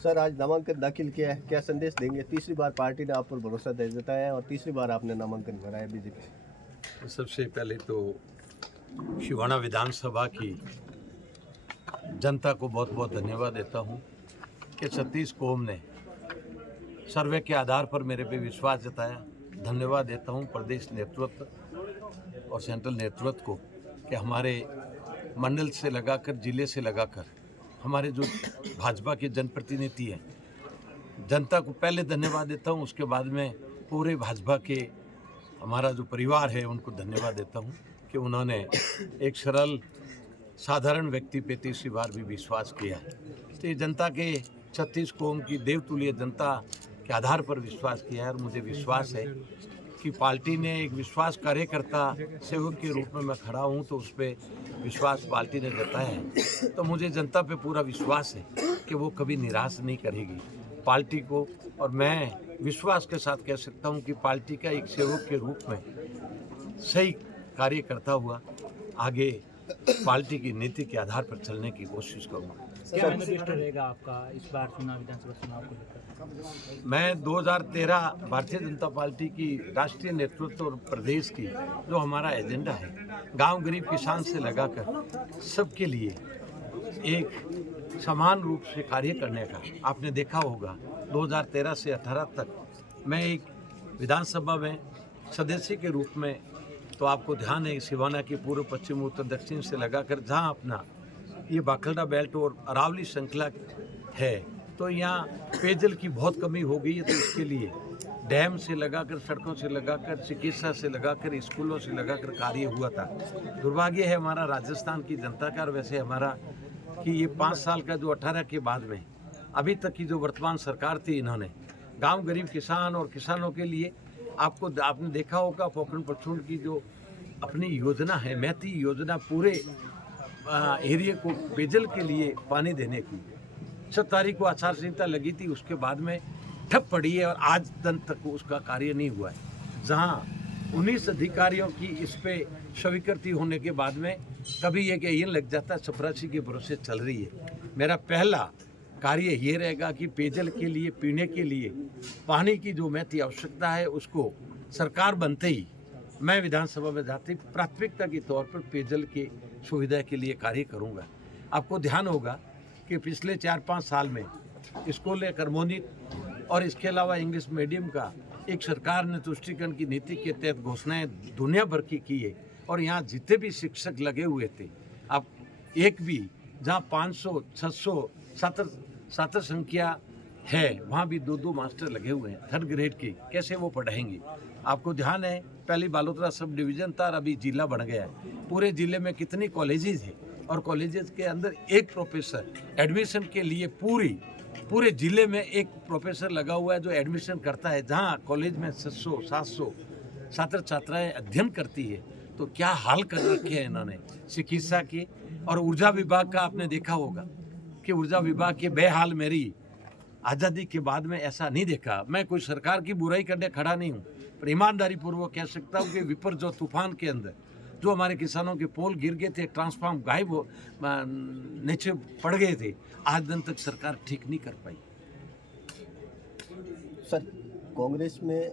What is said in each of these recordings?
Sir, आज नामांकन दाखिल किया है, क्या संदेश देंगे? तीसरी बार पार्टी ने आप पर भरोसा जताया है और तीसरी बार आपने नामांकन भरा है बीजेपी से। सबसे पहले तो शिवाना विधानसभा की जनता को बहुत बहुत धन्यवाद देता हूं कि सतीश कोम ने सर्वे के आधार पर मेरे पे विश्वास जताया। धन्यवाद देता हूं प्रदेश नेतृत्व और सेंट्रल नेतृत्व को कि हमारे मंडल से लगाकर जिले से लगाकर हमारे जो भाजपा के जनप्रतिनिधि हैं, जनता को पहले धन्यवाद देता हूं, उसके बाद में पूरे भाजपा के हमारा जो परिवार है उनको धन्यवाद देता हूं कि उन्होंने एक सरल साधारण व्यक्ति पे तीसरी बार भी विश्वास किया है। तो ये जनता के छत्तीस कौम की देवतुल्य जनता के आधार पर विश्वास किया है और मुझे विश्वास है कि पार्टी ने एक विश्वास कार्यकर्ता सेवक के रूप में मैं खड़ा हूं तो उस पर विश्वास पार्टी ने जताया है। तो मुझे जनता पे पूरा विश्वास है कि वो कभी निराश नहीं करेगी पार्टी को। और मैं विश्वास के साथ कह सकता हूं कि पार्टी का एक सेवक के रूप में सही कार्य करता हुआ आगे पार्टी की नीति के आधार पर चलने की कोशिश करूँगा। क्या मैनिफेस्टो रहेगा आपका इस बार विधानसभा चुनाव को लेकर? मैं 2013 भारतीय जनता पार्टी की राष्ट्रीय नेतृत्व और प्रदेश की जो हमारा एजेंडा है, गांव गरीब किसान से लगाकर सबके लिए एक समान रूप से कार्य करने का आपने देखा होगा। 2013 से 18 तक मैं एक विधानसभा में सदस्य के रूप में, तो आपको ध्यान है सिवाना की पूर्व पश्चिम उत्तर दक्षिण से लगाकर जहां अपना ये बाखलडा बेल्ट और अरावली श्रृंखला है, तो यहाँ पेयजल की बहुत कमी हो गई है। तो इसके लिए डैम से लगाकर, सड़कों से लगाकर, चिकित्सा से लगाकर, स्कूलों से लगाकर कार्य हुआ था। दुर्भाग्य है हमारा राजस्थान की जनता का और वैसे हमारा कि ये 5 साल का जो 18 के बाद में अभी तक की जो वर्तमान सरकार थी, इन्होंने गाँव गरीब किसान और किसानों के लिए आपने देखा होगा पोखरण पचून की जो अपनी योजना है, मैती योजना, पूरे एरिया को पेयजल के लिए पानी देने की 6 तारीख को आचार संहिता लगी थी, उसके बाद में ठप पड़ी है और आज दिन तक उसका कार्य नहीं हुआ है। जहां 19 अधिकारियों की इस पे स्वीकृति होने के बाद में कभी ये कि लग जाता है चपरासी के भरोसे चल रही है। मेरा पहला कार्य ये रहेगा कि पेयजल के लिए, पीने के लिए पानी की जो मैती आवश्यकता है उसको सरकार बनते ही मैं विधानसभा में जाते प्राथमिकता के तौर पर पेयजल की सुविधा के लिए कार्य करूंगा। आपको ध्यान होगा कि पिछले 4-5 साल में स्कूल क्रमोन्नत और इसके अलावा इंग्लिश मीडियम का एक सरकार ने तुष्टिकरण की नीति के तहत घोषणाएं दुनिया भर की है और यहाँ जितने भी शिक्षक लगे हुए थे, अब एक भी जहाँ 500, 600, 7 संख्या है वहाँ भी 2 मास्टर लगे हुए हैं 3rd ग्रेड के। कैसे वो पढ़ाएंगे? आपको ध्यान है पहले बालोतरा सब डिवीज़न था, अभी जिला बन गया है। पूरे ज़िले में कितनी कॉलेजेस हैं और कॉलेजेस के अंदर एक प्रोफेसर एडमिशन के लिए पूरे ज़िले में एक प्रोफेसर लगा हुआ है जो एडमिशन करता है। जहाँ कॉलेज में 600, 700 छात्र छात्राएँ अध्ययन करती है, तो क्या हाल कर रखे हैं इन्होंने चिकित्सा के। और ऊर्जा विभाग का आपने देखा होगा कि ऊर्जा विभाग के बेहाल मेरी आज़ादी के बाद में ऐसा नहीं देखा। मैं कोई सरकार की बुराई करने खड़ा नहीं हूँ, पर ईमानदारी पूर्वक कह सकता हूँ कि विपरजोय तूफान के अंदर जो हमारे किसानों के पोल गिर गए थे, ट्रांसफार्म गायब हो नीचे पड़ गए थे, आज दिन तक सरकार ठीक नहीं कर पाई। सर, कांग्रेस में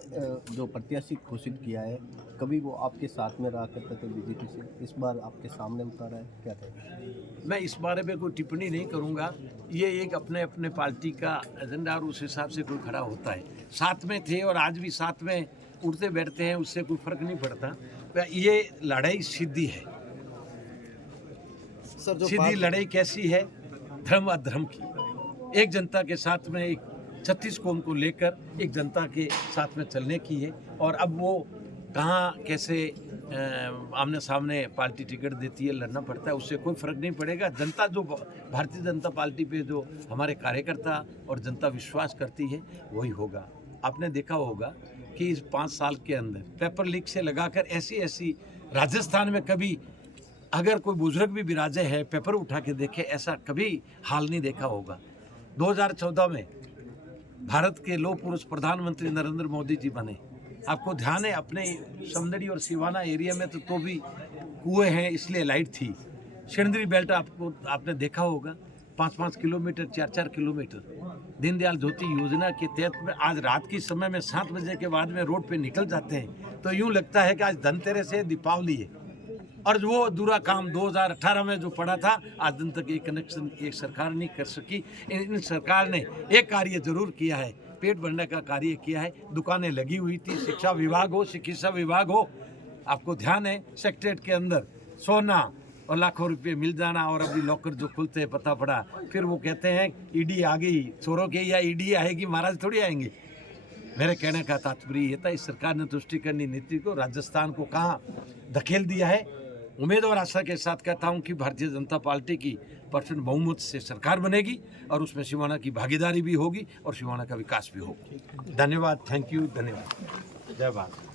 जो प्रत्याशी घोषित किया है, कभी वो आपके साथ में रहा करते थे बीजेपी से, इस बार आपके सामने उतारा है, क्या कहें? मैं इस बारे में कोई टिप्पणी नहीं करूंगा। ये एक अपने अपने पार्टी का एजेंडा और उस हिसाब से कोई खड़ा होता है। साथ में थे और आज भी साथ में उठते बैठते हैं, उससे कोई फर्क नहीं पड़ता। ये लड़ाई सीधी है। सर, सीधी लड़ाई कैसी है? धर्म अधर्म की। एक जनता के साथ में, एक 36 कौम को लेकर एक जनता के साथ में चलने की है। और अब वो कहाँ कैसे आमने सामने पार्टी टिकट देती है, लड़ना पड़ता है, उससे कोई फर्क नहीं पड़ेगा। जनता जो भारतीय जनता पार्टी पे जो हमारे कार्यकर्ता और जनता विश्वास करती है वही होगा। आपने देखा होगा कि इस 5 साल के अंदर पेपर लीक से लगाकर ऐसी राजस्थान में कभी अगर कोई बुजुर्ग भी विराजे है, पेपर उठा के देखे, ऐसा कभी हाल नहीं देखा होगा। 2014 में भारत के लौह पुरुष प्रधानमंत्री नरेंद्र मोदी जी बने। आपको ध्यान है अपने समदड़ी और सिवाना एरिया में तो भी कुएं हैं, इसलिए लाइट थी। शेंद्री बेल्ट आपने देखा होगा 5-5 किलोमीटर, 4-4 किलोमीटर दीनदयाल ज्योति योजना के तहत में आज रात के समय में 7 बजे के बाद में रोड पे निकल जाते हैं तो यूँ लगता है कि आज धनतेरस है, दीपावली है। और वो अधूरा काम 2018 में जो पड़ा था आज दिन तक एक कनेक्शन एक सरकार नहीं कर सकी। इन सरकार ने एक कार्य जरूर किया है, पेट भरने का कार्य किया है। दुकानें लगी हुई थी, शिक्षा विभाग हो, चिकित्सा विभाग हो, आपको ध्यान है सेक्रेटरीट के अंदर सोना और लाखों रुपए मिल जाना, और अभी लॉकर जो खुलते हैं पता पड़ा फिर वो कहते हैं ईडी आ गई, चोरों के या ईडी आएगी, महाराज थोड़ी आएंगे। मेरे कहने का तात्पर्य ये था, इस सरकार ने तुष्टिकरणी नीति को राजस्थान को कहाँ धकेल दिया है। उम्मीद और आशा के साथ कहता हूँ कि भारतीय जनता पार्टी की परसेंट बहुमत से सरकार बनेगी और उसमें सिवाना की भागीदारी भी होगी और सिवाना का विकास भी होगा। धन्यवाद, थैंक यू, धन्यवाद, जय भारत।